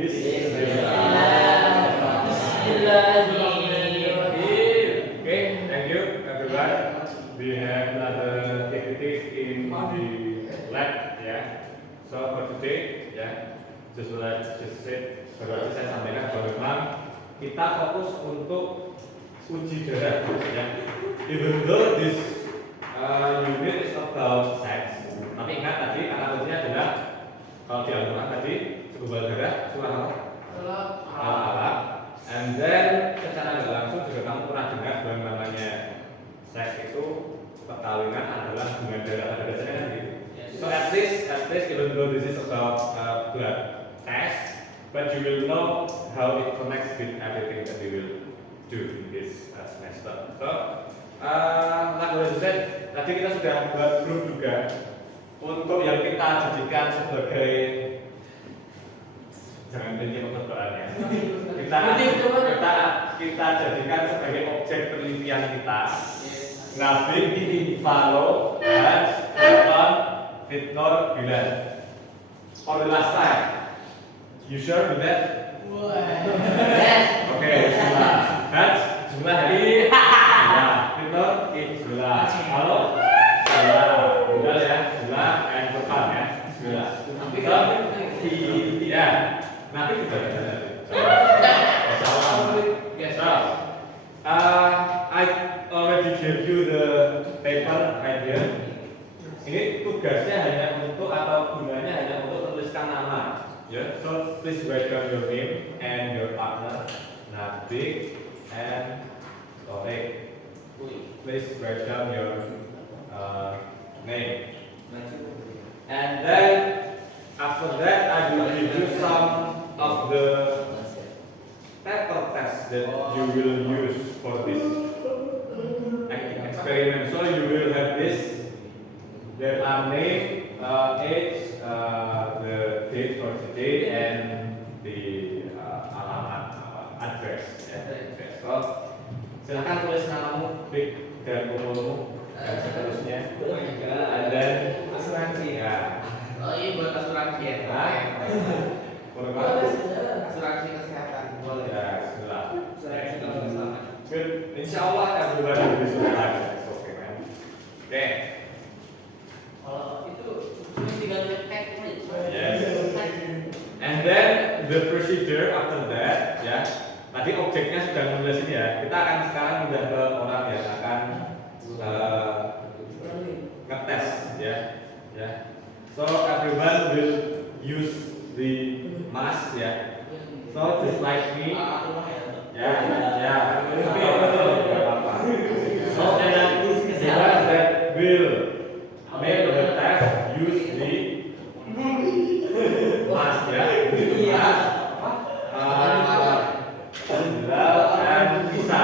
Bismillahirrahmanirrahim. Okay, thank you everyone. We have another activities in the lab, yeah. So for today, yeah, just baru saya sampaikan bahwa memang kita fokus untuk uji darat, ya. Even though this unit is about sex, tapi ingat tadi kata kuncinya adalah kalau di Al-Quran tadi segumpal darah surah Al-Alaq, and then secara nggak langsung juga kamu pernah dengar bahwa namanya seks itu perkawinan adalah hubungan darah pada dasarnya kan gitu. So at least even though this is about blood test, but you will know how it connects with everything that we will do in this semester. So like I said, tadi kita sudah buat grup juga untuk yang kita jadikan sebagai jangan penting perbedaannya. Kita jadikan sebagai objek penelitian kita. Nabi, Faro, Hajj, Fir'aun, Fitnor, Bilal. For the last time, you sure with that? Okay, bismillah. Hajj, bismillah hari. Bismillah. Fitnor, bismillah. Halo, bismillah. Bilal ya, bismillah. And Fir'aun ya, bismillah. Ya, nanti kita I already gave you the paper right here. Ini tugasnya hanya untuk atau gunanya hanya untuk tuliskan nama. Ya, so please write down your name and your partner, Nabi and Tariq. Please write down your name. And then after that, I will give you some of the paper tests that you will use for this experiment. So you will have this. There are name, age, the date for today, and the alamat address. So silakan tulis namamu, big dan umurmu dan seterusnya. And then asuransi ya. Oh iya buat asuransi ya. Asuransi kesehatan boleh. Ya, bismillah. Asuransi kalau selamat. Good. Insyaallah everybody will be survive. Okay, man. Okay. Kalau itu tinggal tag Yes. And then the procedure after that, ya. Tadi objeknya sudah menulis ini ya. Kita akan sekarang pindah ke orang yang akan ngetes, ya. Ya. So everyone will use the mask, ya. So just like me, ya. So the ones that will make the test use the mask, ya. Dan bisa.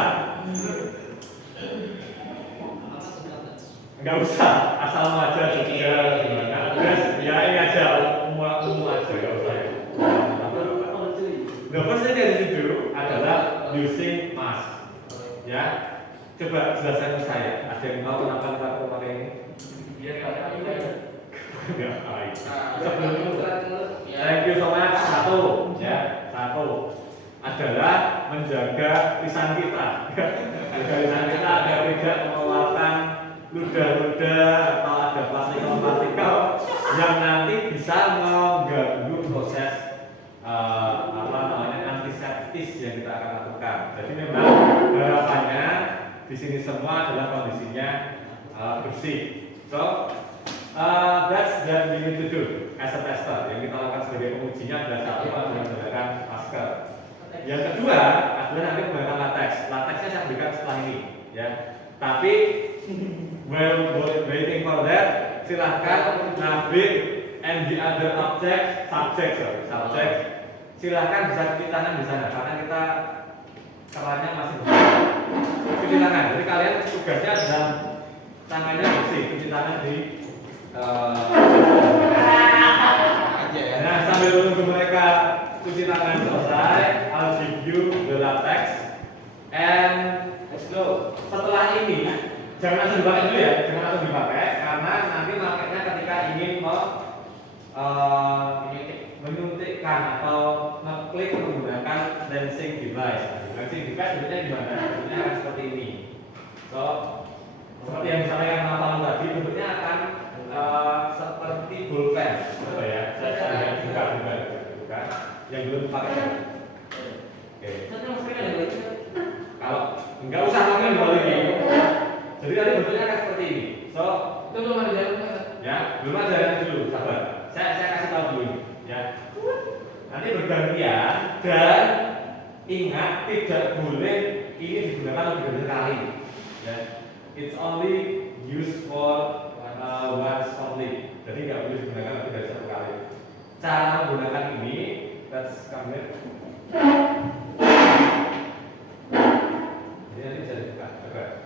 Enggak usah, asal aja juga gimana. Ya ini aja umum aja enggak usah. The first thing that you do adalah using mask. Ya. Coba jelaskan ke saya. Ada yang tahu kenapa kita perlu pakai ini? Enggak baik. Sebelum itu. Thank you so much. Satu, ya. Satu adalah menjaga lisan kita. Menjaga lisan kita agar tidak mengeluarkan ludah-ludah atau ada partikel-partikel yang nanti bisa mengganggu proses antiseptis yang kita akan lakukan. Jadi memang harapannya di sini semua adalah kondisinya bersih. So that's that we need to do as a tester. Yang kita lakukan sebagai pengujinya adalah satu adalah menggunakan masker. Yang kedua adalah nanti menggunakan latex. Latexnya saya berikan setelah ini, ya. Tapi while waiting for that, silahkan Nabil and the other subject, silahkan bisa cuci tangan di sana karena kita kerannya masih bersih. Cuci tangan. Jadi kalian tugasnya adalah tangannya bersih, cuci tangan di nah sambil menunggu mereka cuci tangan selesai, I'll give you the latex and let's go. Setelah ini jangan langsung dipakai dulu ya, jangan langsung dipakai karena nanti makanya ketika ingin menyuntikkan atau mengklik menggunakan lancing device. Lancing device bentuknya gimana? Bentuknya akan seperti ini. So, seperti yang disampaikan Mas Fahmi tadi, bentuknya akan seperti pulpen, coba ya. Saya buka, yang belum pakai. Oke. Kalau nggak usah pakai dibalik ini. Jadi tadi bentuknya akan seperti ini. So, Itu belum ada jalan. ya, belum ada jalan dulu, sabar. Saya kasih tahu dulu, ya. Nanti bergantian dan ingat tidak boleh ini digunakan lebih dari sekali. Ya. It's only used for once only. Jadi nggak boleh digunakan lebih dari satu kali. Cara menggunakan ini, let's come here. Ini nanti bisa dibuka, coba.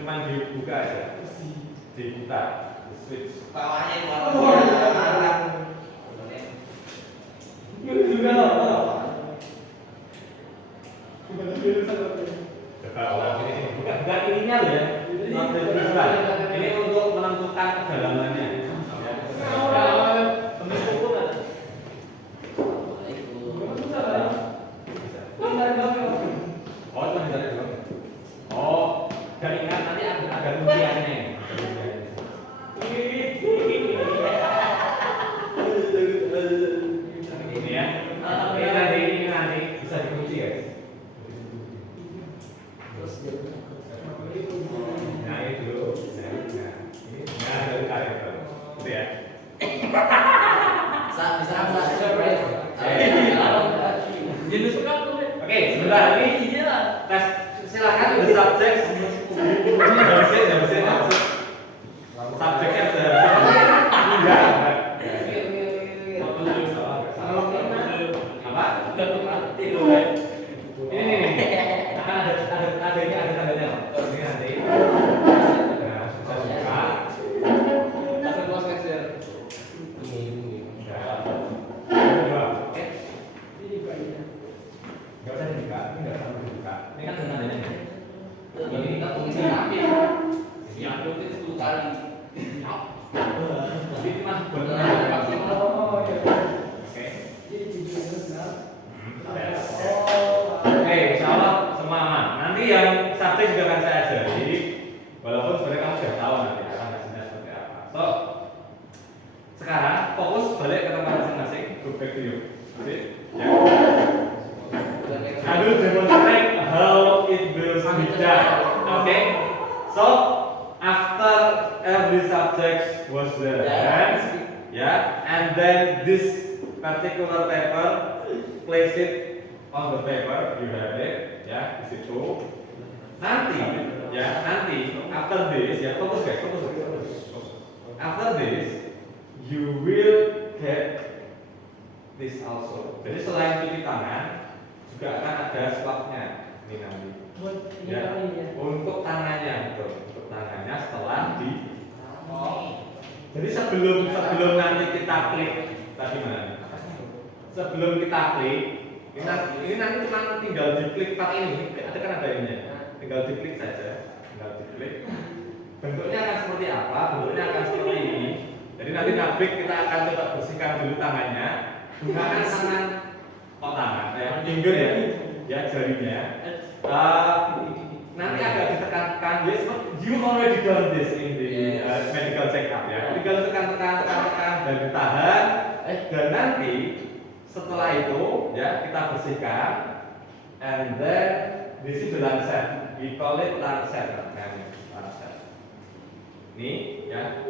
Cuman dibuka aja, dibuka, switch. Bawahnya Coba ulang ini, bukan ininya loh ya. Ini untuk menentukan kedalamannya. Oh, dan ingat nanti ada kunciannya. Ini ya. Ini nanti bisa dikunci ya. Nah ini dulu. Nah dari tarik itu ya. Oke, sebentar ini tes. Silakan the subject. Subjeknya yang subjek juga akan saya ajari, walaupun sebenarnya kamu sudah tahu nanti akan hasilnya seperti apa. So, sekarang fokus balik ke tempat masing-masing. Go back to you. Ya. I will demonstrate how it will be done. Okay. So, after every subject was there, yeah, and then this particular paper, place it on the paper. You have it, ya, di situ. Nanti after this, ya fokus guys, fokus. After this, you will get this also. Jadi selain cuci tangan, juga akan ada swabnya ini nanti. Ya, untuk tangannya, betul. Untuk tangannya setelah di. Jadi sebelum nanti kita klik tadi mana? Sebelum kita klik, ini nanti cuma tinggal diklik pakai ini. Ada ininya. Tinggal diklik saja, bentuknya akan seperti apa? Bentuknya akan seperti ini. Jadi nanti nabik kita akan coba bersihkan dulu tangannya, gunakan tangan, finger ya jarinya. Nanti agak ditekankan. Yes, you already done this in the medical check-up ya. Tinggal tekan dan ditahan. Dan nanti setelah itu ya kita bersihkan, and then this is the lancet. We call it lancet. Ini ya,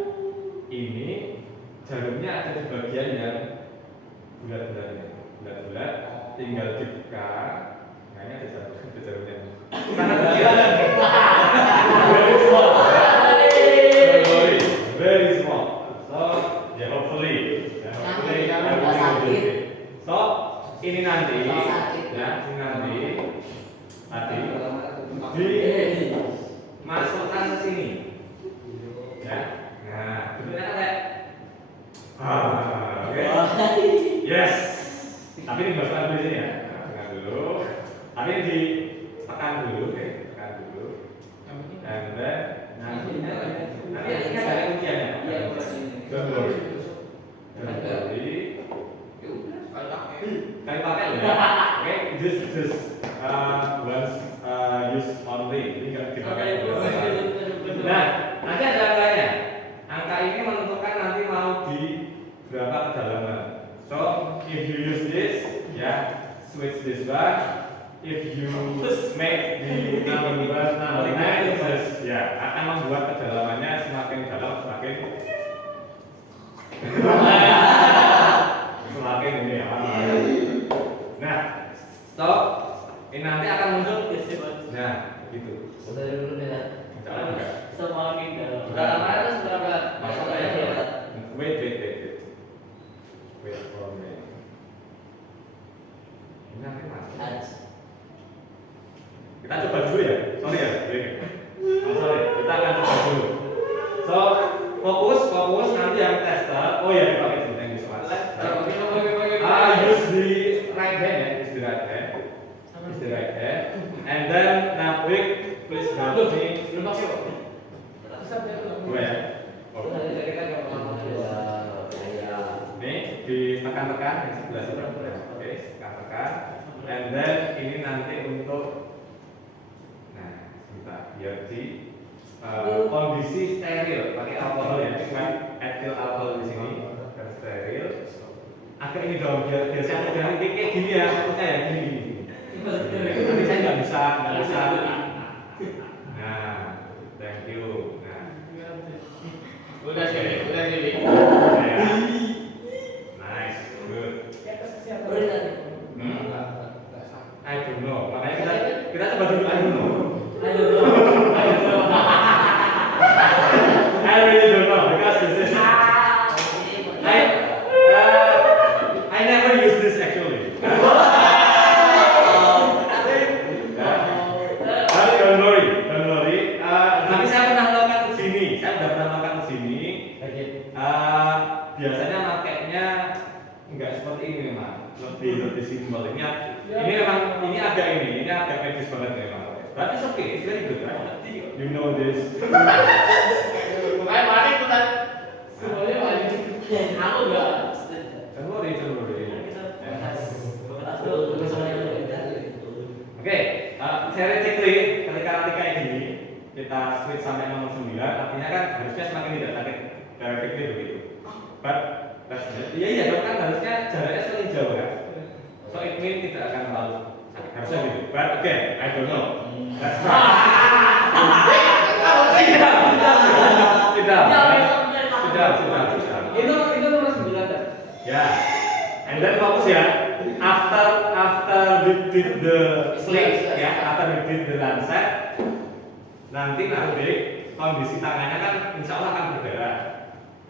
ini jarumnya ada di bagian yang bulat-bulat, tinggal dibuka. Nah ini ada jarumnya. Very small. So ya hopefully so ini nanti ya, dimasukkan ke sini ya. Nah bentuknya kayak oke. Yes, tapi dimasukkan dulu sini ya. Nah, dulu Tapi ditekan dulu, oke, tekan dulu. And then nanti ada kunciannya. Don't worry. Don't worry. Kali pakai loh ya. Oke, just once use only. Ini nggak dipakai. Nah, nanti ada angkanya. Angka ini menentukan nanti mau di berapa kedalaman. So, if you use this, ya, switch this back. If you make the number 9, ya akan membuat kedalamannya semakin dalam, semakin semakin ini ya. Nah, stop. Ini nanti akan muncul. Nah, gitu. Udah dulu nih lah. Jangan enggak. Semakin dalam. Dalam itu seberapa? Wait for me. Ini nanti masuk. Kita coba dulu ya. Sorry ya. Sorry. Kita akan coba dulu. So, fokus nanti yang tester. Oh ya, dipakai dulu. Thank you so much. Use the right hand ya. Use the right hand. Use the right hand. And then Nabik, please help me. Belum masuk. Dua ya. Nih, ditekan-tekan yang sebelah sini. Oke, tekan-tekan. And then ini nanti untuk biar di kondisi steril pakai alkohol ya, kan etil alkohol di sini dan steril. Agak ini dong biar saya pegang kayak gini ya, fokusnya ya gini. Nanti saya nggak bisa. Nah, thank you. Nah, Udah sih. ya. Nice, good. I don't know. Makanya kita coba dulu I don't know. I really don't know because this is I never use this actually. Tapi don't worry. Nanti saya pernah melakukan ke sini. Saya sudah pernah melakukan ke sini. Biasanya makainya enggak seperti ini memang, lebih simpel. Ini memang ini agak medis banget memang. But it's okay, it's very good, right? You know this. Makanya mari kita semuanya mari. Aku enggak. Don't worry. Oke, theoretically ketika nanti kayak gini kita switch sampai nomor 9, artinya kan harusnya semakin tidak sakit. Theoretically begitu. But iya dong kan harusnya jaraknya semakin jauh kan. So it means tidak akan terlalu sakit. Harusnya gitu. But again, I don't know. That's Tidak. Itu nomor 9 kan? Ya. And then fokus ya. After we did the sling, ya, after we did the lancet, nanti kondisi tangannya kan insya Allah akan bergerak.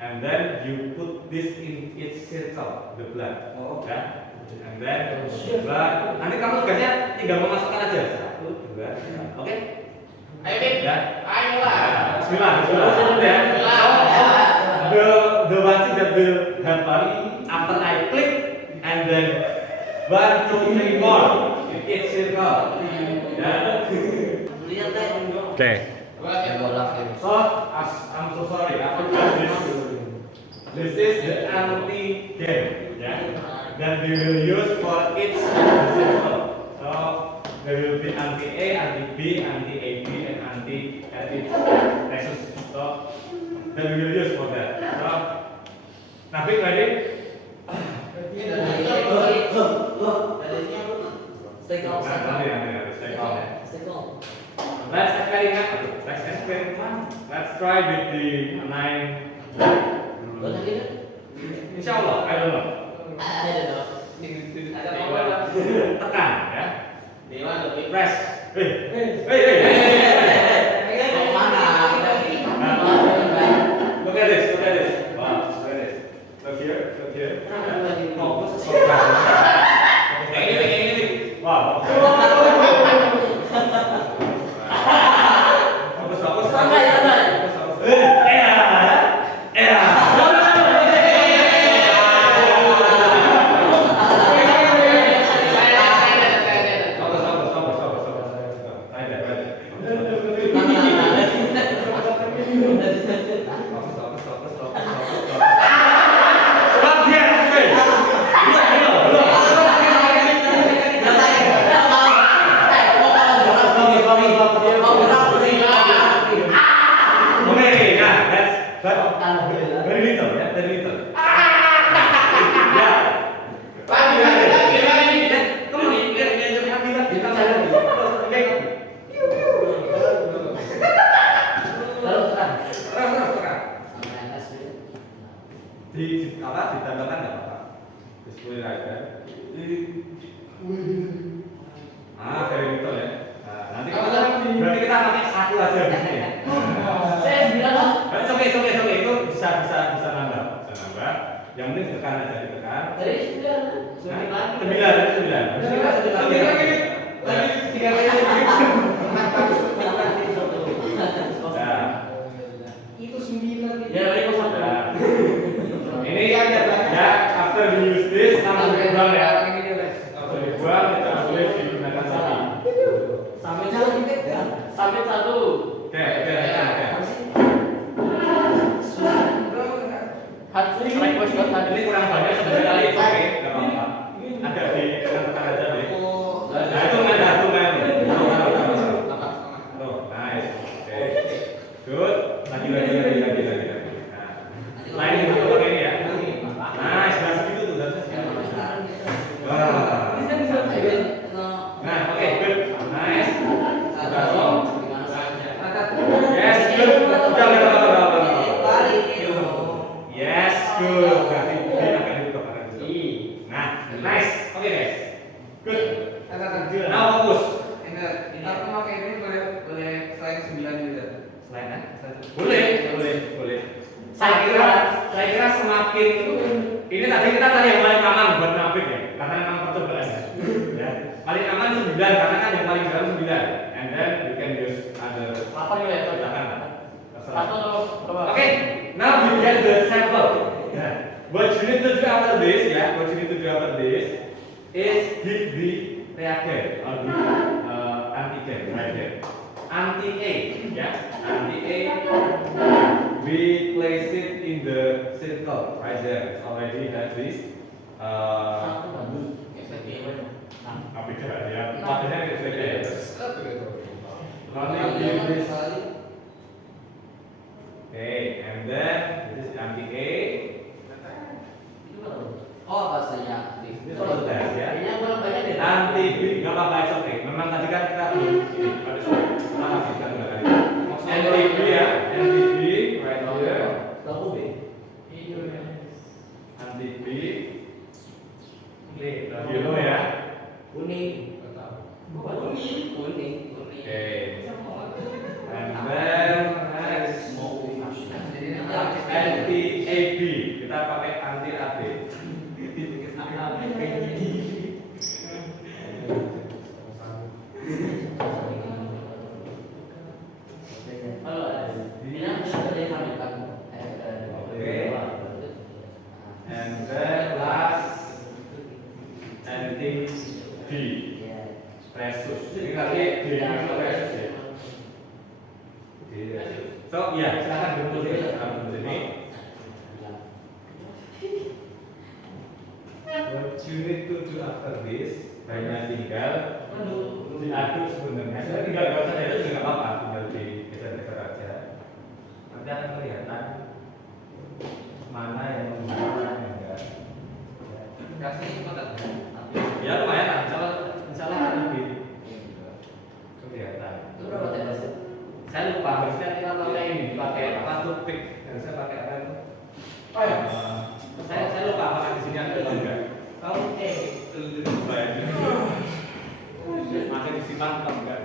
And then you put this in its circle, the blood. Ya. And then nanti kamu tugasnya tinggal memasukkan aja. 1, 2, 3. Oke? Ayo Dik. Ya. Ayo lah. Bismillah. Ya. The one thing that will happen after I click and then 1, 2, 3, 4 in each circle. Ya. Okay. So I'm so sorry. I forgot this. This is the anti game. Yeah. That we will use for each circle. So there will be anti A, anti B, anti AB, and anti nexus. So that we will use for that. So, Nabik ready? Stay calm. Stay calm. Let's experiment. Let's try with the 9. Insyaallah, I don't know. Tekan ya. Press. Look at this. Wow, look at this. Look here. Focus. Kayak gini. Wow. Fokus. Very little ya, very little. Ya. Lagi. Come on, lihat Nabila kita saya lagi. Di apa ditambahkan nggak apa-apa. Display aja. Very little ya. Nah, nanti berarti kita pakai satu aja di sini. Saya bilang lah. Oke, itu bisa nambah. Yang penting ditekan aja, ditekan. Dari 9. 9. Terus kita satu lagi. Lagi 3 kali. Nah, Itu 9. Ya, ini kok sampai. nah. Ini ya after we use this langsung dibuang ya. Langsung dibuang, kita nggak boleh digunakan lagi. Sampai sampai 1. Oke. Ini kurang banyak sebenarnya kali, oke, nggak apa-apa. Ada di tekan aja deh. Nah itu nggak ada hitungan. Tuh, nice. Oke, good. Lagi. Nah, lain itu pakai ini ya. Nice, nah segitu tuh harusnya. Wah. Nah, oke, good. Nice. Yes, good. Udah. Yes, good. Berarti dia akan ditutup. Nah, nice. Oke, guys. Good. Now fokus. Tapi pakai ini boleh selain 9 juga. Selain kan? Boleh. Saya kira semakin ini tadi kita tadi yang paling aman buat nabik ya, karena memang percobaan ya. Paling aman 9 karena kan yang paling dalam 9. And then we can use other. Apa nih ya? Silakan. Satu atau berapa? Okay, now we get the sample. What you need to do after this, is give the reagent or the antigen right there. Anti-A, ya. Anti-A, we place it in the circle right there. Already have this. Satu bagus. Apa ya? Padahal itu saja ya. Only give this. Okay, and then this is anti-A. Oh, bahasanya. Ini soal tes ya. Ini yang kurang banyak deh. Anti-B, nggak apa-apa, it's okay. Memang tadi kan kita belum ini, pada soal masih kan nggak tadi. Anti-B ya, anti-B right here. Lalu B. Anti-B. Yellow ya. Kuning. Bukan kuning. Okay. And then next. Anti-AB, kita pakai anti-AB. And then last anti-D. Resus. Ini kali D itu resus ya. So, ya, silakan dulu sini. What you need to do after this, hanya tinggal diaduk sebenarnya. Saya tinggal baca saja itu juga nggak apa-apa, tinggal digeser-geser aja. Nanti akan kelihatan mana yang menggunakan mana yang enggak. Ya lumayan, insya Allah akan lebih kelihatan. Itu berapa tetes? Saya lupa, harusnya kita pakai ini, pakai apa tuh pick, harusnya pakai apa itu? Oh ya. Saya lupa apakah di sini ada atau enggak. Oke. Makin disimpan atau enggak?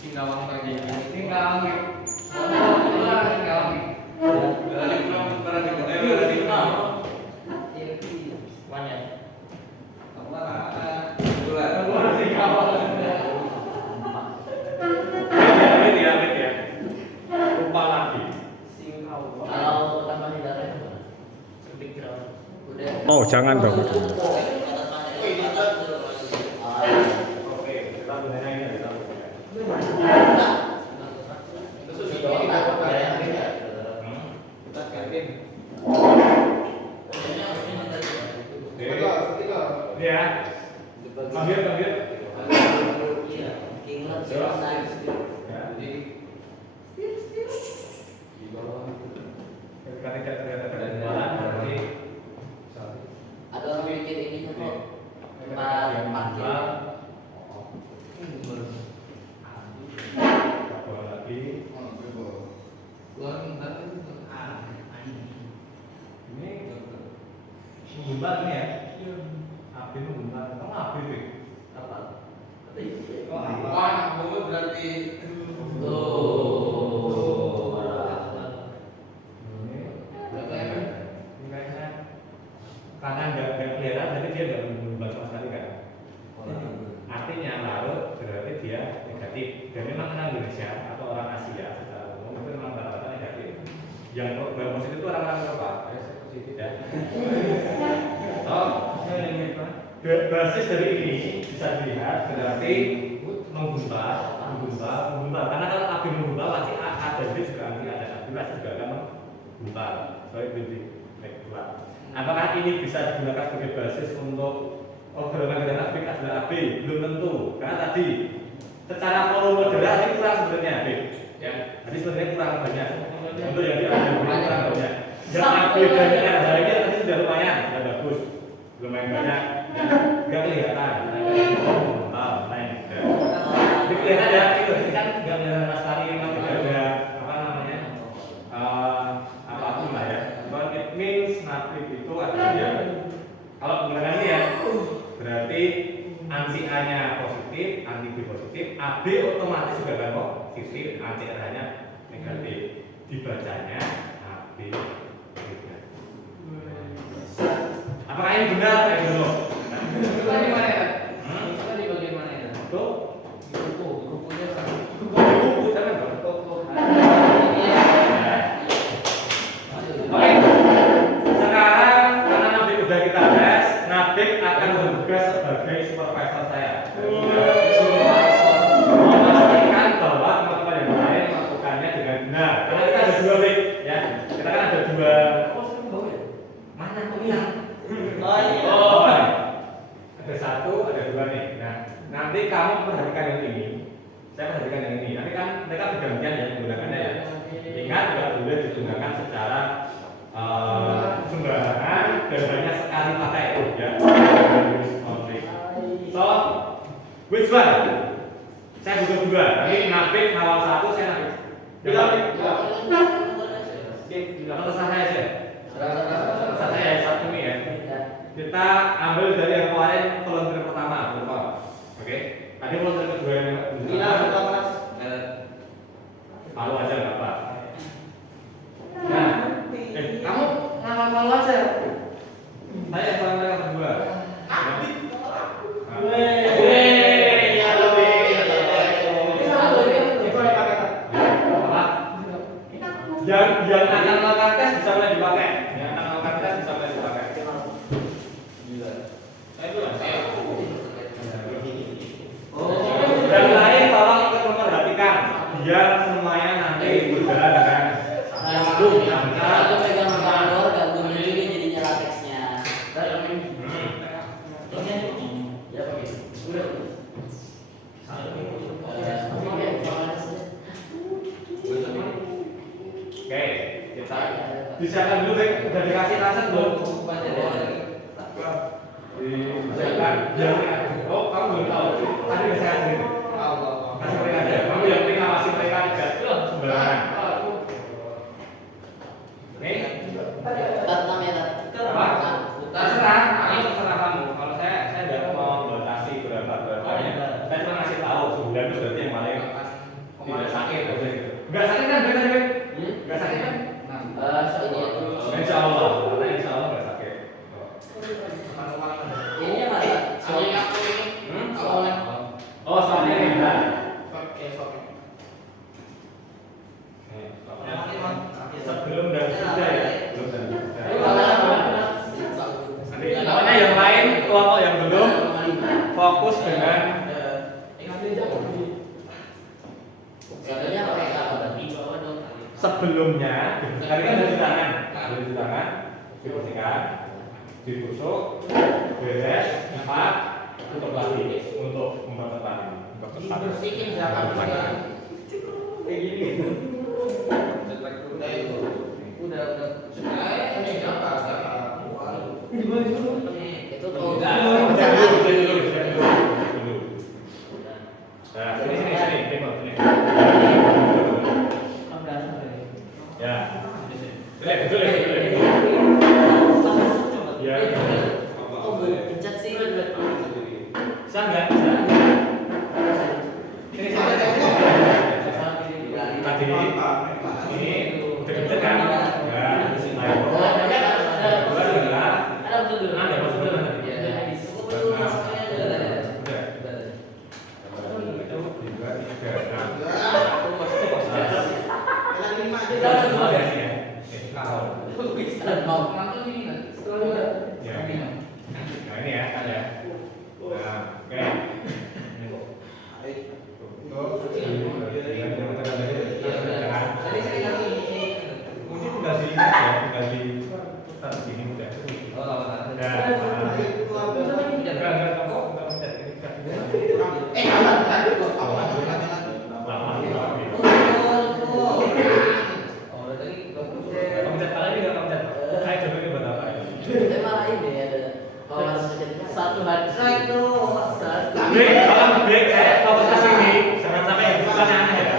Singkawang lagi. Singkawang. Lupa lagi. Kalau tambah di darah itu udah. Oh, jangan dong. Oke, kita gunanya ini ada Itu sudah Hmm? ya. Panggil. Iya, England Ya. Science. Ya. Ketika tidak terlihat ada jalan, berarti Ada orang bikin ininya kok. Tempat parkir. bawa lagi. Ini menggumpal nih ya. Api menggumpal. Kamu api tuh. Apa? Ini kayaknya karena nggak kelihatan, jadi dia nggak menggumpal sama sekali kan. Artinya larut berarti dia negatif. Dan memang orang Indonesia atau orang Asia secara umum itu memang rata-rata negatif. Yang program positif itu orang-orang apa? Saya positif ya. Basis dari ini bisa dilihat berarti menggumpal. Karena kalau api menggumpal pasti ada juga anti pasti juga akan menggumpal. Soalnya itu keluar. Apakah ini bisa digunakan sebagai basis untuk golongan darah AB adalah AB? Belum tentu. Karena tadi secara volume darah ini kurang sebenarnya AB. Ya, tadi sebenarnya kurang banyak. Untuk yang di AB kurang banyak. Yang AB dan RH ini tadi sudah lumayan, sudah bagus, lumayan banyak. Nggak kelihatan. Ini kelihatan ya, itu kan nggak kelihatan sama sekali, memang tidak ada apa namanya apapun lah ya. But it means natrium itu artinya kalau menggunakan ini ya berarti anti A-nya positif, anti B positif, AB otomatis juga kan positif, anti RH-nya negatif. Dibacanya AB negatif. Apakah ini benar? Belum. Itu di mana ya? Hmm? Itu di bagian mana ya? Tuh, Bukunya sama. buku jangan dong. Iya. Oke. Sekarang karena Nabi udah kita tes, Nabi akan bertugas sebagai supervisor saya. Memastikan bahwa teman-teman yang lain melakukannya dengan benar. Karena kita ada dua week, ya. Kita kan ada dua. Mana kau hilang? Oh, ada satu, ada dua nih. Nah, nanti kamu perhatikan yang ini. Saya perhatikan yang ini. Nanti kan mereka bergantian ya menggunakannya ya. Ingat tidak boleh digunakan secara sembarangan dan hanya sekali pakai ya. So, which one? Saya butuh dua. Tapi Nafik awal satu, saya Nafik. Bilang. Terserah saya aja. Terserah saya satu nih ya. Kita ambil dari yang kemarin volunteer pertama, betul? Oke. Tadi volunteer kedua yang malu aja nggak apa. Nah, kamu ngawal malu aja. Saya volunteer kedua. Yang akan melakukan tes bisa mulai dipakai. Yang akan melakukan tes bisa mulai dipakai. Dan lain tolong ikut memperhatikan biar semuanya nanti berjalan dengan Kalau pegang mandor, gabung juga jadinya latexnya. Ya pakai. Oke, kita disiapkan dulu deh. Udah dikasih rasa belum? Disiapkan. Oh, kamu belum tahu. Tadi udah saya sendiri. Kasih mereka aja. Kamu yang penting ngawasi mereka aja. Sembarangan. Oke. Apa? Terserah. Ini terserah kamu. Kalau saya nggak mau batasi berapa-berapanya. Saya cuma ngasih tahu sebulan itu berarti yang paling tidak sakit. Nggak sakit kan? Benar. Nggak sakit kan? Insya Allah. Karena insya Allah nggak sakit. Ini yang mana? Oh, soalnya rendah. Sebelum dan sudah ya. Belum dan sudah. Nanti pokoknya yang lain kelompok yang belum fokus dengan sebelumnya. Tadi kan dari tangan, dibersihkan. ditusuk, beres, cepat, tutup lagi untuk mempercepat ini. Mempercepat. Dibersihin jangan Kayak gini. Udah. Ini apa? itu tuh Jangan dulu. Nah, sini. Ya. Betul. Ya. oh pencet sih Bisa enggak? Sini. Tadi ini udah kencet kan? Ya. ada betul Ada maksudnya. satu hari itu Break, kalau break fokus ke sini, jangan sampai yang di situ aneh ya.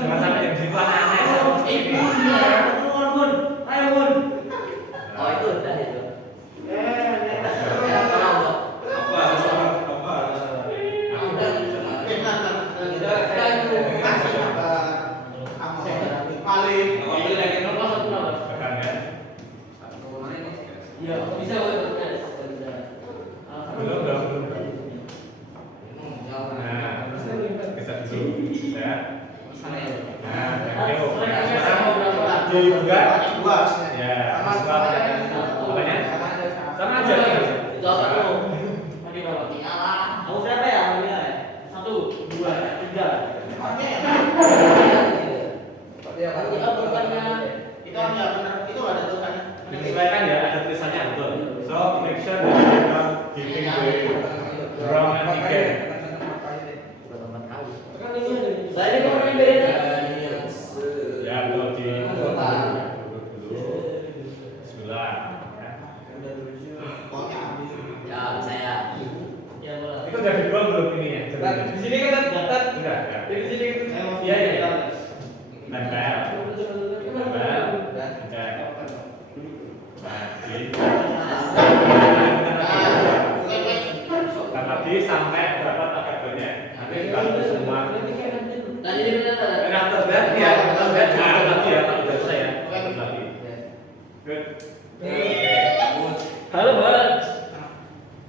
Jangan sampai yang di situ aneh. oh itu udah itu Tekan ya. bisa Belum. Nah, bisa dulu. Ya. Nah, thank you. Nah, sekarang dibuka. Ya, apanya? Sama aja. itu apa tuh tadi berapa kamu berapa ya satu dua tiga bukannya Disesuaikan ya, ada tulisannya betul. So, make sure that you are not giving the wrong antigen. Lah ini kok orang beda Ya, betul di dulu. Bismillah. ya saya ya boleh Itu udah dibuang belum ini ya? Di sini kan datar. Sudah, ya. Di sini itu. Iya. Nempel. Cek. Dan tadi sampai berapa paket banyak? Nanti dibantu semua. dan ini benar Dan after that, ya, after that diatur lagi ya, kalau udah selesai ya. Atur lagi. Good. halo bos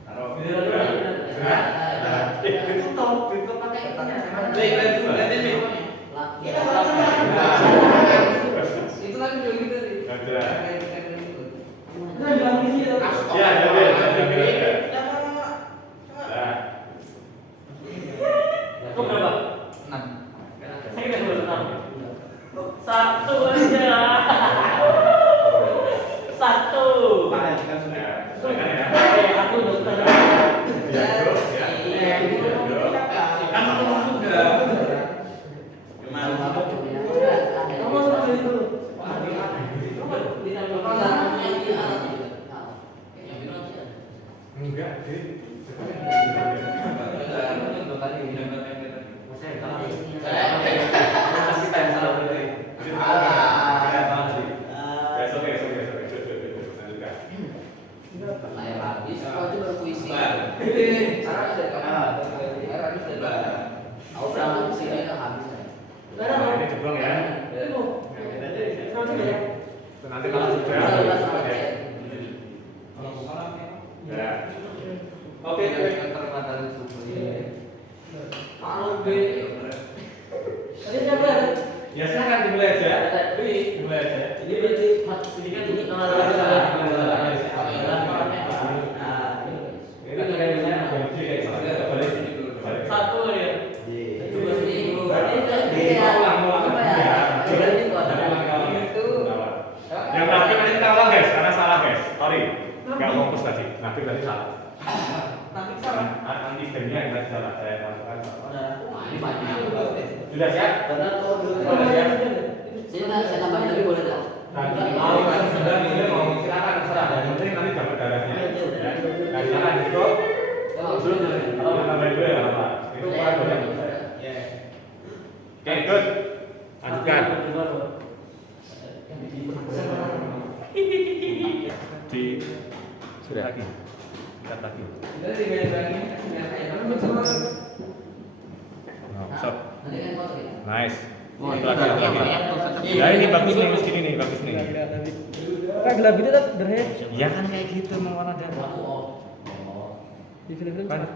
Taruh. Sudah. Ditutup pakai ini. Itu kan juga gitu sih. Ada. Kayak Ya, ada. Nah, Kau berapa? 6. Saya kira dulu 6. Satu aja. Satu. silakan ya. Aku dokter. Ya, bro, ya. Kan sudah. Kamu harus itu. Enggak, sih. Layar habis. Kau itu berpuisi. Aku berangkat ke sini kan habis. Nah, ini jeblok ya. Nanti kalau sudah, ya. Oke. Kalau B. Tadi siapa? Ya silakan dimulai aja. Tadi Dimulai aja. ini berarti sedikit ini kalau Ini kayaknya gaji kayak balik. satu ya. Dua seminggu. Yang terakhir nanti kita ulang guys, karena salah guys. Sorry. Nggak fokus tadi. Nabek tadi salah. Tapi salah. Antigennya yang tadi salah saya masukkan. Ini banyak. Sudah siap? Benar. Sudah siap? Saya tambahin tapi boleh tak? Mau kan sudah mau silakan terserah. Yang penting nanti dapat darahnya. Ya. Nah, silakan itu. Belum. Kalau mau tambahin dulu ya apa? Itu kurang boleh. Oke, good. Lanjutkan. Di sudah lagi. Ikat lagi. Jadi tinggal lagi, tinggal kayak Nah, stop. Nanti kan foto ya. Nice. Oh, Itu lagi. Ya ini bagus nih, segini nih, bagus nih. Kan gelap itu tak derhe. Ya kan kayak gitu mau warna darah. Di film-film Kan?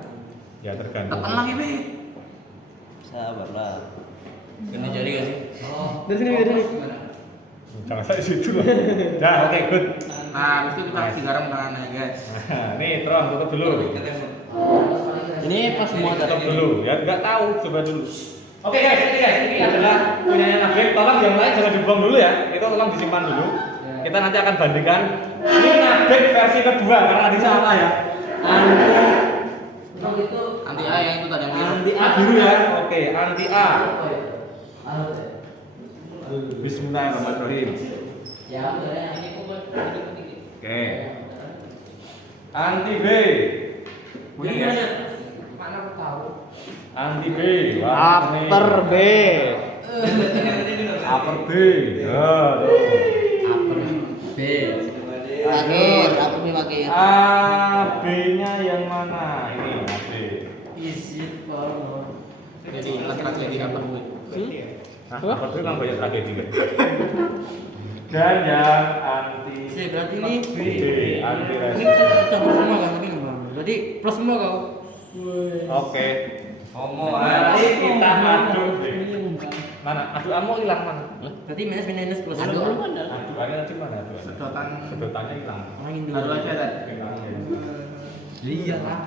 Ya tergantung. tekan lagi, Be. Sabarlah. Ganti jari gak sih? Oh. Dari sini, dari sini. Jangan saya situ lah. Ya, oke, good. Nah, habis itu kita kasih garam tangannya, guys. Nah, nih, Tron, tutup dulu. Ini pas semua Tutup dulu. Ya, nggak tahu, coba dulu. Oke guys, ini adalah punyanya Nabek. Tolong yang lain jangan dibuang dulu ya. Itu tolong disimpan dulu. Kita nanti akan bandingkan. Ini Nabek versi kedua karena tadi salah ya. Anti A yang itu tadi yang biru. Anti A dulu ya. Oke, anti A. Bismillahirrahmanirrahim. Ya, ini Oke. Anti B. Punya guys. Mana aku tahu. Anti B. Wah, ini. Upper B. Upper B. Ya, tuh. Upper B. Akhir, upper B akhir. A B-nya yang mana? Ini A B. Isi kolom. Jadi laki-laki apa dulu? Nah, upper B kan banyak tragedi kan? Dan yang anti Berarti ini B, anti ini resi. kita campur semua kan ini bang. Berarti plus semua kau. Oke. Mari kita aduk. Mana? Aduk amo hilang mana? Berarti minus minus plus. Adukannya tadi mana? Sedotan. Sedotannya hilang. Angin dulu. Aduh aja tadi. Hilang ya. Iya lah.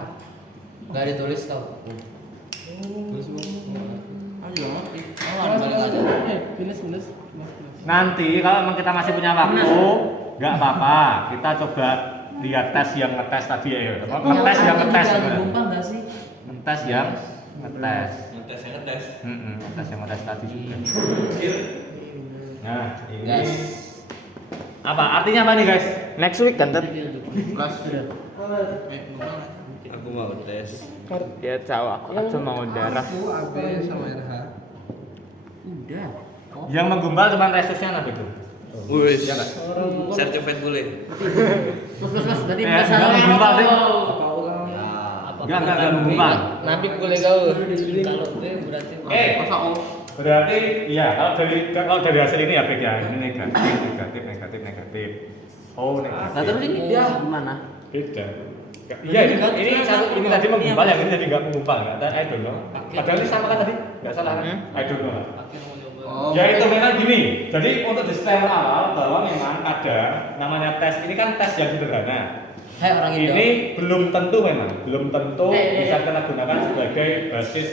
Gak ditulis tau. Aduh, mati. Balik aja. Minus. Nanti kalau memang kita masih punya waktu, nggak apa-apa. Kita coba lihat tes yang ngetes tadi ya. Ngetes yang ngetes. Gumpal nggak sih? Ngetes yang ngetes. Ngetes yang ngetes. Ngetes yang ngetes tadi juga. Nah, ini Guys. apa artinya apa nih guys? Next week kan, Ted? Plus. Aku mau tes. Ya tahu aku mau darah. Aku AB sama RH. Udah. Yang menggumpal cuma resusnya apa itu? Wih. Iya nggak? Sertifikat boleh. Plus. Tadi Ya, nggak menggumpal deh. Nggak menggumpal. Nabi boleh kau. Kalau B berarti. Masa O? Berarti iya kalau dari hasil ini ya Bek ya, ini negatif. Oh, negatif. Nah terus ini dia gimana? Beda. Iya ini satu ini tadi menggumpal yang ini jadi nggak menggumpal nggak? I don't know. Padahal ini sama kan tadi? Nggak salah kan? I don't know. Oh. Ya itu memang gini. Jadi untuk disclaimer awal bahwa memang ada namanya tes ini kan tes yang sederhana. Hai orang Indo. Ini belum tentu bisa kita gunakan sebagai basis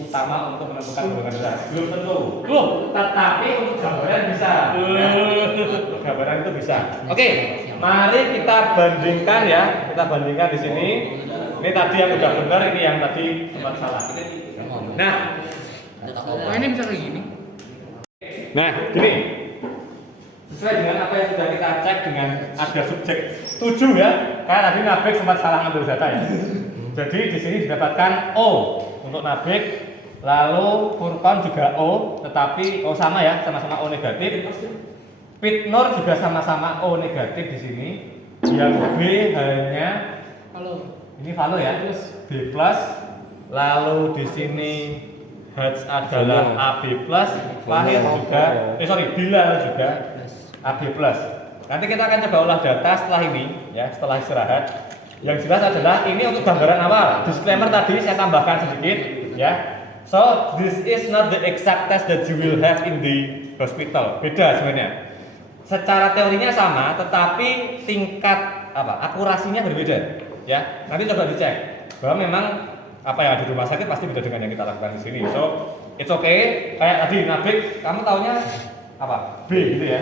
utama untuk menentukan golongan darah. Belum tentu. Tetapi untuk gambaran bisa. Untuk gambaran itu bisa. Oke, mari kita bandingkan ya. Kita bandingkan di sini. Ini tadi yang udah benar, ini yang tadi sempat salah. Nah, Oh, ini bisa kayak gini. Nah, gini. Sesuai dengan apa yang sudah kita cek dengan ada subjek 7 ya. Kayak tadi Nabek sempat salah ngambil data ya. Jadi di sini didapatkan O untuk Nabek, lalu Furqan juga O, tetapi O sama ya, sama-sama O negatif. Pitnur juga sama-sama O negatif di sini. Yang B hanya ini Valo ya, B+. Lalu di sini Hats adalah AB+, Fahir juga, Bilal juga AB+. Nanti kita akan coba olah data setelah ini, ya, setelah istirahat. Yang jelas adalah ini untuk gambaran awal. Disclaimer tadi saya tambahkan sedikit, ya. So this is not the exact test that you will have in the hospital. Beda sebenarnya. Secara teorinya sama, tetapi tingkat akurasinya berbeda, ya. Nanti coba dicek bahwa memang apa yang ada di rumah sakit pasti beda dengan yang kita lakukan di sini. So, it's okay. Kayak tadi Nabek, kamu taunya apa? B gitu ya.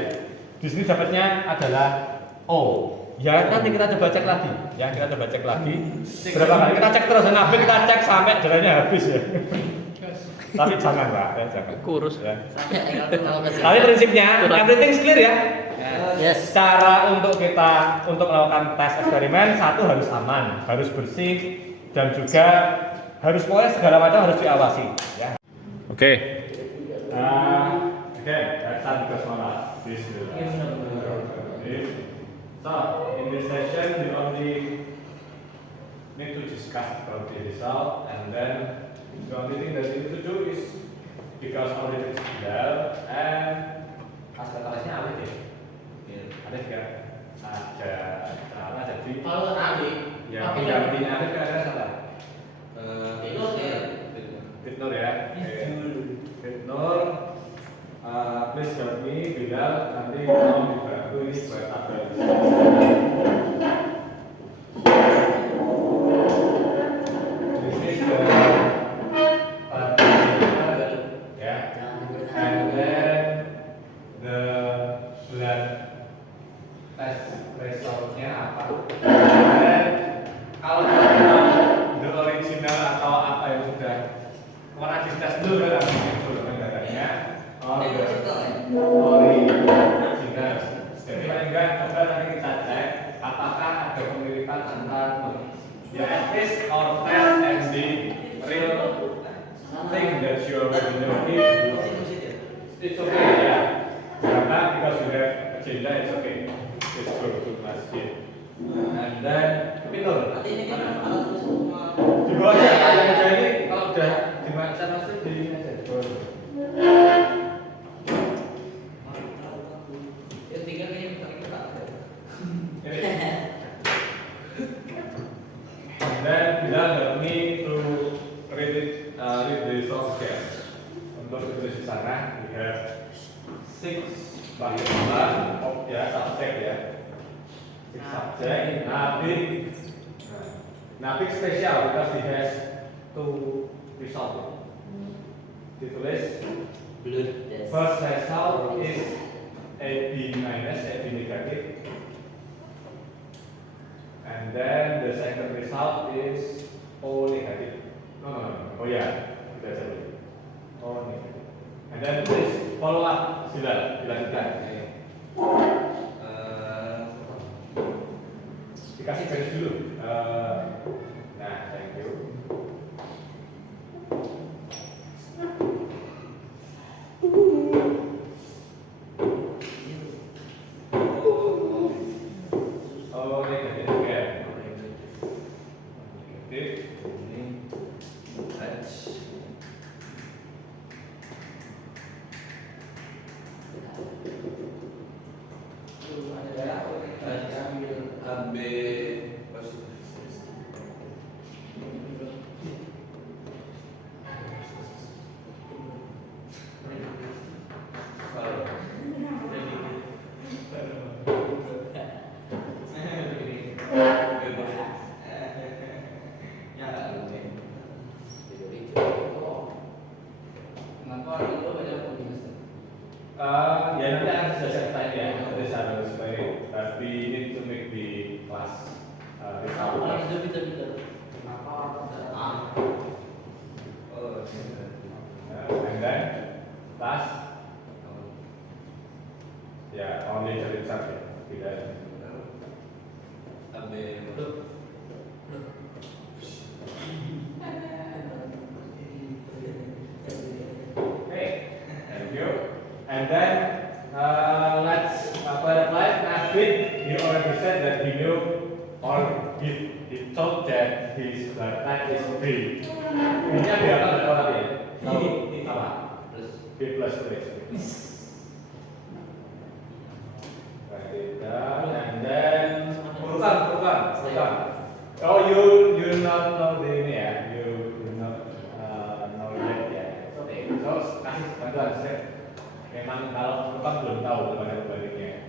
Di sini dapatnya adalah O. Ya nanti kita coba cek lagi. Ya kita coba cek lagi. Berapa kali kita cek terus, nanti kita cek sampai jalannya habis ya. Tapi jangan lah, ya jangan. Kurus. Ya. Kalau Tapi prinsipnya everything clear ya. Yes. Cara untuk kita untuk melakukan tes eksperimen satu harus aman, harus bersih dan juga harus pokoknya segala macam harus diawasi. Ya. Oke. Oke, let's start the semua. So in this session we only need to discuss about the result, and then the only thing that you need to do is because already it's there and aspek-aspeknya ada ya. Ada kan? Ada cara jadi. kalau tadi, Ya, penggantinya ada kan ada salah. itu sih. Fitnur ya. Fitnur, please help me Bilal nanti tolong dibantu ini buat tabel. This is the ya, and then the blood test resultnya apa? Dan kalau the original atau apa yang sudah pernah dites dulu kan negaranya. Original. Jadi paling enggak coba nanti kita cek apakah ada kemiripan antara ya at least our test and the real thing that you already know it's okay ya. Karena because you have agenda it's okay. It's good to masjid. And then betul. Nanti ini kan alat terus semua. Di bawah aja ada ini kalau udah dimakan masih di aja di bawah. Yang tiga kayaknya kita ada. And then Bilal help me to read it, read the results again. Untuk ditulis di sana, we have 6 bagian ya subjek ya. 6 subjek, Nabik spesial because he has 2 result. Ditulis Blood test. first result is AB minus, AB negative. And then the second result is O negative. No. Oh yeah, udah jadi. O negative. And then please follow up, dilanjutkan. Dikasih garis dulu. Nah, thank you. Oh negatif ya. Negatif. Ya nanti akan selesai tanya ya, nanti saya harus balik. Tapi need to make the class result. And then class ya only jadi subject tidak. Okay, thank you. And then let's clarify. Nafid, he already said that he knew or he thought that his blood type is B. B-nya berapa nggak tahu tapi ya? Tahu apa? B plus tulis. Write it down and then urutan. Oh you not know the ini ya? You not know yet ya? Oke, so kasih bantuan saya. Memang kalau urutan belum tahu bagaimana baliknya.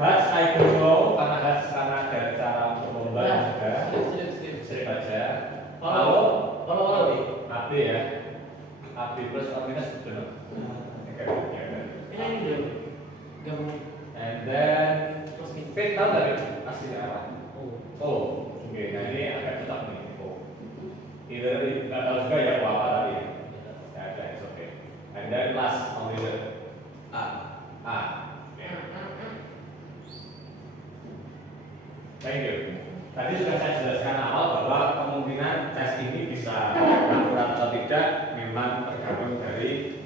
Has I don't know karena has karena ada cara untuk membantu juga. Sip aja. Kalau AB ya. AB plus atau minus benar. Ini And then fit tahu nggak? aslinya apa? Oh. Oh, oke, nah ini agak tetap nih. Oh, either nggak tahu juga ya apa tadi. Ya, it's okay. And then last only the A. Oke. Thank you. Tadi sudah saya jelaskan awal bahwa kemungkinan tes ini bisa akurat atau tidak memang tergantung dari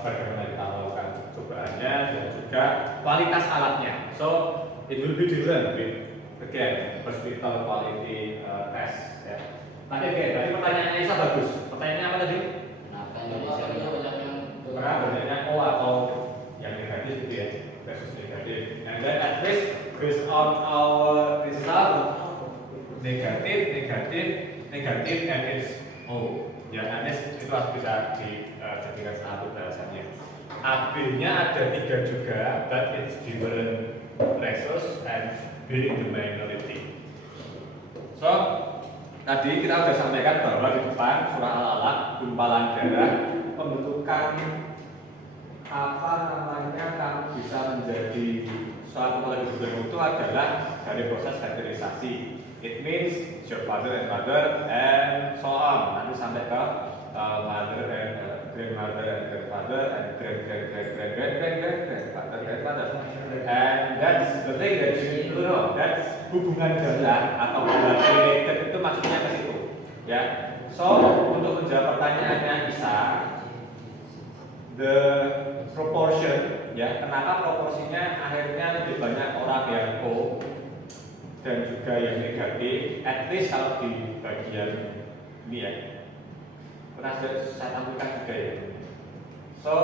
bagaimana kita melakukan cobaannya dan juga kualitas alatnya. So it will be different with again hospital quality test. Ya. Tadi pertanyaannya Isa bagus. Pertanyaannya apa tadi? Kenapa Indonesia banyak yang Karena banyaknya O atau yang negatif gitu ya, versus negatif. And then at least based on our result, negatif, and it's O. Ya, Anis itu harus bisa dijadikan satu balasannya. AB-nya ada 3 juga, but it's different ratios and being the minority. So, tadi kita sudah sampaikan bahwa di depan surah Al-Alaq, gumpalan darah, pembentukan apa namanya kan bisa menjadi suatu kepala gubernur itu adalah dari proses fertilisasi. It means your father and mother and so on. Nanti sampai ke mother and grandmother and grandfather and grandfather. And that's the thing that you need to know. That's hubungan darah atau blood related itu maksudnya ke situ. Ya. So untuk menjawab pertanyaannya Isa, the proportion, ya, kenapa proporsinya akhirnya lebih banyak orang yang O dan juga yang negatif, at least kalau di bagian ini ya, pernah saya tampilkan juga ya. So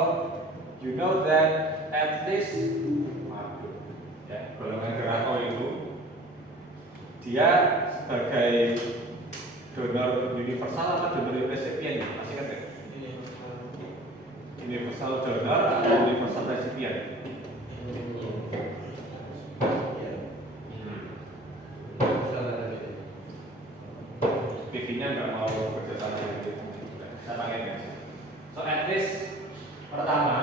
you know that at least ya, golongan darah O itu dia sebagai donor universal atau donor resipien, masih kan ya? Universal donor atau universal recipient? TV-nya nggak mau kerja sama gitu. Saya pakai ya. So at least pertama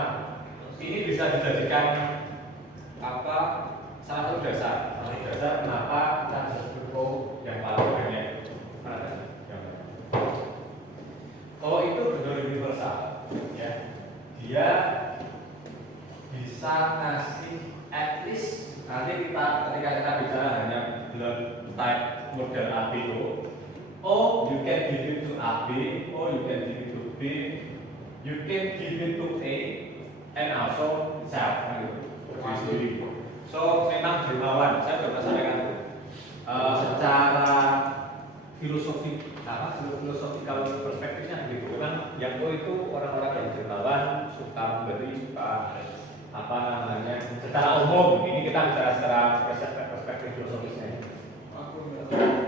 ini bisa dijadikan apa salah satu dasar kenapa kita bisa sebut yang paling banyak. Oh itu donor universal, ya. Dia bisa ngasih at least nanti ketika kita bicara hanya blood type model ABO, oh you can give it to AB, oh you can give it to B, you can give it to A, and also self sendiri. So memang dermawan, saya sudah sampaikan secara filosofi filosofikal perspektifnya begitu kan, yang itu orang-orang yang dermawan, suka memberi, suka apa namanya secara umum. Ini kita bicara secara perspektif filosofisnya.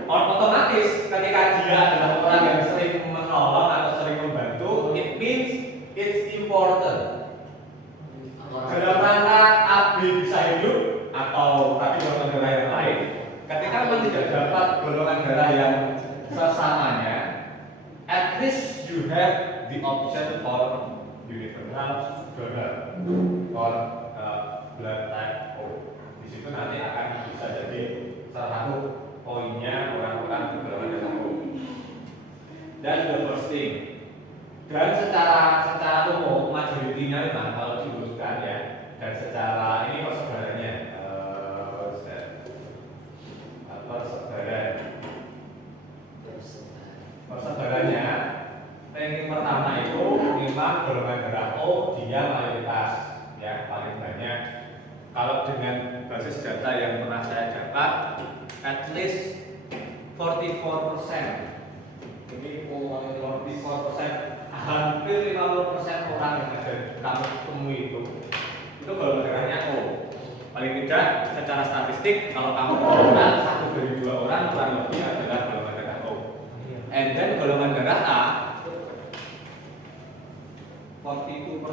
Otomatis ketika dia adalah orang yang sering menolong atau sering membantu, it means it's important. Dalam rangka AB bisa hidup atau tadi golongan darah yang lain, ketika memang tidak dapat golongan darah yang sesamanya, at least you have the option for universal donor or blood type O. Di situ nanti akan bisa jadi salah satu poinnya orang-orang golongan darah O. That's the first thing. Dan secara umum majoritinya memang kalau dibutuhkan ya, dan secara ini persaudaranya persaudaranya ranking pertama itu memang golongan darah O, dia mayoritas ya, paling banyak. Kalau dengan basis data yang pernah saya dapat, at least 44%. Ini 44%, hampir 50% orang yang ada kamu temui itu golongan darahnya O. Paling tidak secara statistik kalau kamu orang 1 dari 2 orang kurang lebih adalah golongan darah O. And then golongan darah A 42%,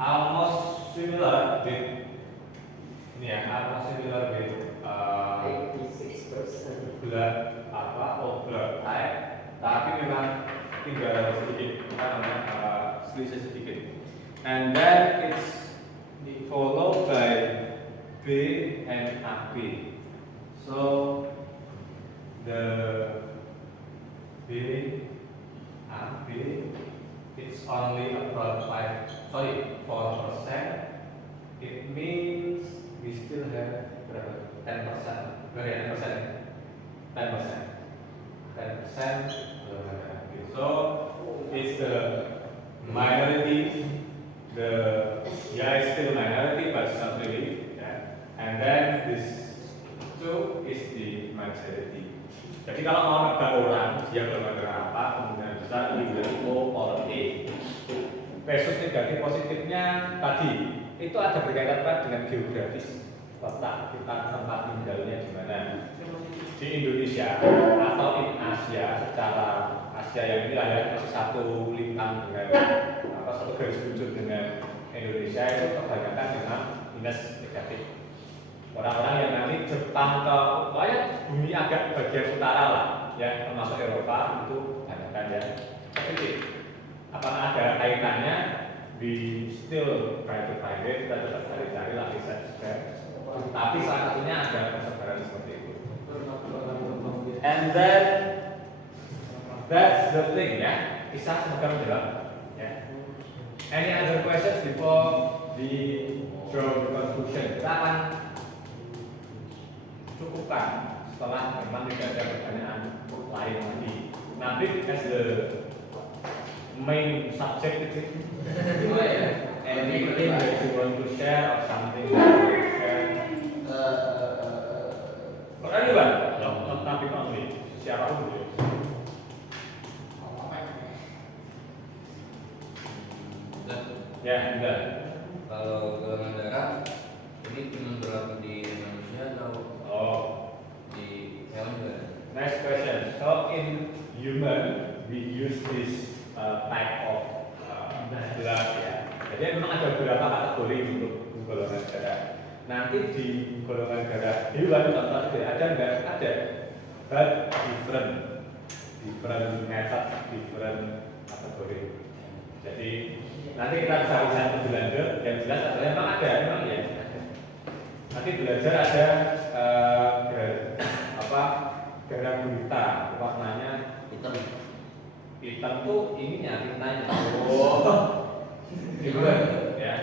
almost similar with ini ya, almost similar with 86% blood apa blood type, tapi memang tinggal sedikit selisih sedikit. And then it's followed by B and AB. So the B AB it's only about 4%. It means we still have 10%. Very 10%. 10%. 10%. So it's the minority. It's still minority, but it's not really. Yeah. And then this 2 is the majority. Jadi kalau mau nebak orang, dia golongan darah apa, kemungkinan besar lebih O or A. Versus negatif positifnya tadi itu ada berkaitan dengan geografis letak kita tempat tinggalnya di mana, di Indonesia atau di Asia. Secara Asia yang ini ada satu lintang dengan satu garis luncur dengan Indonesia itu kebanyakan dengan minus negatif. Orang-orang yang nanti Jepang ke bumi agak bagian utara lah, ya termasuk Eropa itu kebanyakan ya positif. Apakah ada kaitannya? We still try to find it, kita tetap cari-cari lah bisa juga. Tapi salah satunya ada persebaran seperti itu. And then that's the thing ya. Kisah semoga menjawab. Ya. Any other questions before the draw conclusion? Kita akan cukupkan setelah memang tidak ada pertanyaan lain lagi. Nanti as the main subject itu anything that you want to share or something that you want to share for anyone, not nothing only, siapapun boleh. Ya, enggak. Kalau golongan darah ini cuma berlaku di manusia atau di hewan juga? Next question. So in human we use this type of blood ya. Jadi memang ada beberapa kategori untuk golongan darah. Nanti di golongan darah hewan contoh ada enggak? Ada, but different method, different kategori. Jadi nanti kita bisa lihat lebih lanjut. Yang jelas adalah memang ada, memang ya. Nanti belajar ada darah gurita, warnanya Hitam. hitam tuh ininya tintanya. Oh, gitu ya.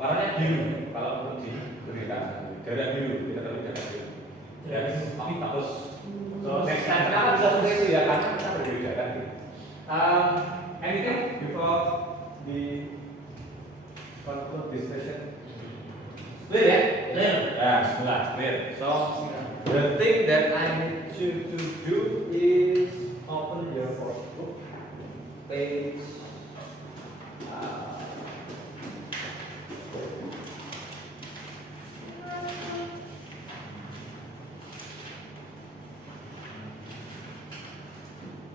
Warnanya biru kalau untuk di gurita, darah biru, kita tahu darah biru. Ya, tapi bagus. So next time kenapa bisa seperti itu ya? Karena kita berbeda kan. Anything before the conclude this session? Clear ya? Clear. Ya, bismillah, clear. So the thing that I need you to do is open your course book, page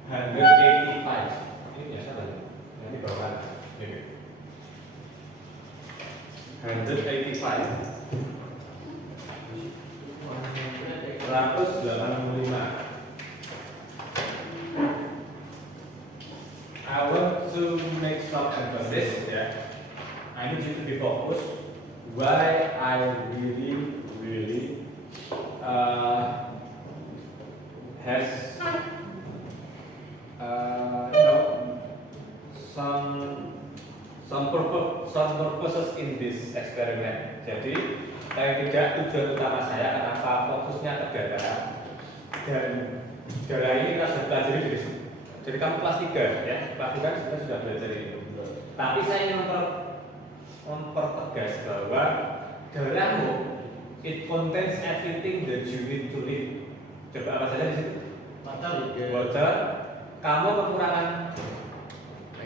185. Ini biasa banget. Nanti bawakan. Ini. 185. 185. I want to make some emphasis, yeah. I need you to be focused. Why I really has some purposes in this experiment. Jadi paling tidak tujuan utama saya kenapa fokusnya ke darah, dan darah ini kita sudah pelajari dari kamu kelas 3 ya, kelas 3 kita sudah belajar ini. Tapi saya ingin mempertegas bahwa darahmu it contains everything that you need to live. Coba apa saja di situ? Water. Kamu kekurangan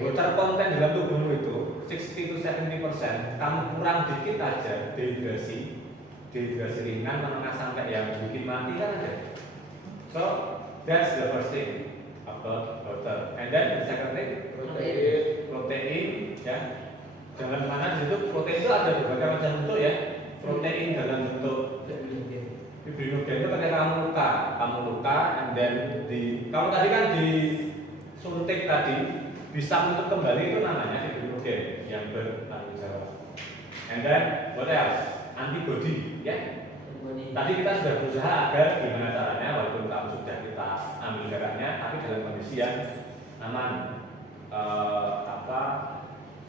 water content dalam tubuhmu itu 60-70%. Kamu kurang dikit aja, dehidrasi ringan, menengah sampai yang bikin mati kan ada. So that's the first thing about water. And then the second thing, protein ya. Jangan mana di situ protein itu ada berbagai macam bentuk ya. Protein dalam bentuk fibrinogen itu ketika kamu luka, and then kamu tadi kan disuntik tadi bisa untuk kembali, itu namanya fibrinogen yang bertanggung jawab. And then what else? Antibody, ya. Tadi kita sudah berusaha agar gimana caranya, walaupun kamu sudah kita ambil darahnya, tapi dalam kondisi yang aman,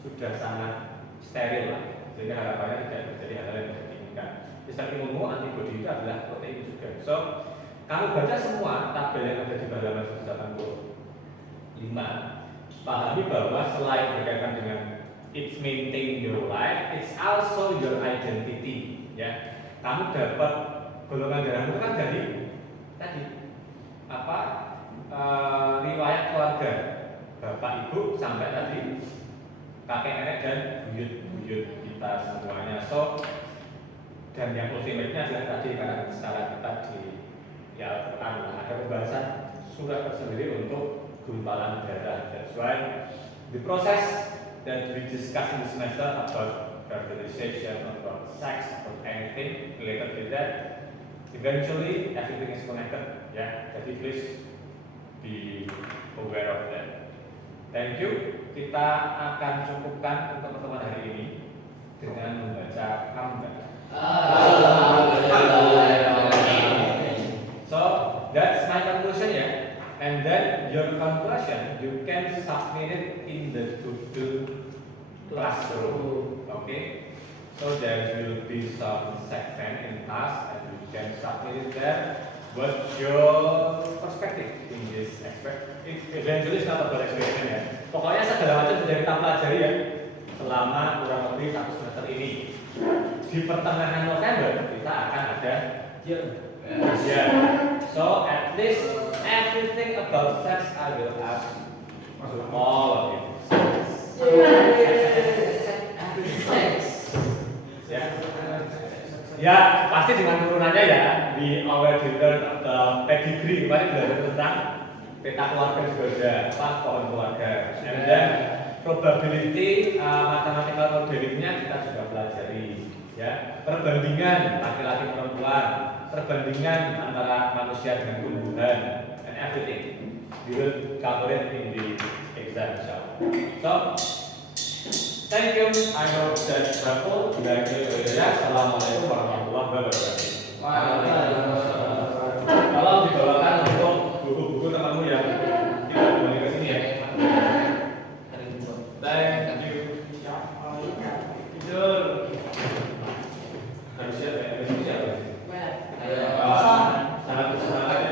sudah sangat steril lah, sehingga harapannya tidak terjadi hal-hal yang tidak diinginkan. Sistem imunmu antibody itu adalah protein juga. So, kamu baca semua tabel yang ada di halaman 185. Pahami bahwa selain berkaitan dengan it's maintain your life, it's also your identity. Ya, kamu dapat golongan darahmu kan dari tadi riwayat keluarga, bapak ibu sampai tadi kakek nenek dan buyut kita semuanya. So, dan yang ultimate-nya adalah tadi karena secara kita di Al-Quran ada pembahasan surat tersendiri untuk gumpalan darah. That's why the process that we discuss in the semester about fertilization, about sex, about anything related with that, eventually everything is connected. Ya, jadi please be aware of that. Thank you. Kita akan cukupkan untuk pertemuan hari ini dengan membaca hamdalah. So that's my conclusion, ya. And then your conclusion you can submit it in the Google Classroom. Okay. So there will be some segment in class and you can submit it there. What's your perspective in this aspect? Eventually it's not about experiment, ya. Pokoknya segala macam sudah kita pelajari, ya, selama kurang lebih 1 semester ini. Di pertengahan November kita akan ada ujian. So at least everything about sex I will ask all of you. Ya, pasti dengan turunannya, ya. Di already learn about pedigree, kemarin belajar tentang peta keluarga juga ada, pohon keluarga. And then probability mathematical modelingnya kita juga pelajari, ya. Perbandingan laki-laki perempuan, perbandingan antara manusia dengan tumbuhan, and everything. We will cover it in the exam. So, thank you. I hope that's helpful. Assalamualaikum warahmatullahi wabarakatuh. Tolong dibawakan untuk buku-buku temanmu yang tidak kembali ke sini, ya. Thank you. Tidur. Harus siap, ya. Harus siap. Sangat bersemangat, ya.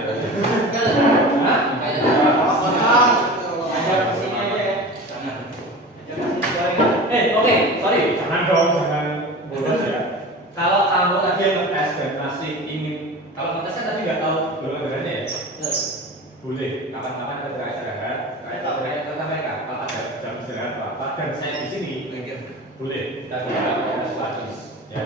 Oke, sorry, jangan dong, jangan bolos, ya. Kalau kamu tadi yang ngetes dan masih ingin, kalau ngetesnya tadi nggak tahu golongan darahnya, ya, boleh kapan-kapan kita istirahat, kayak kata mereka, kalau ada jam istirahat atau apa, dan saya di sini, boleh kita bisa tes lagi, ya.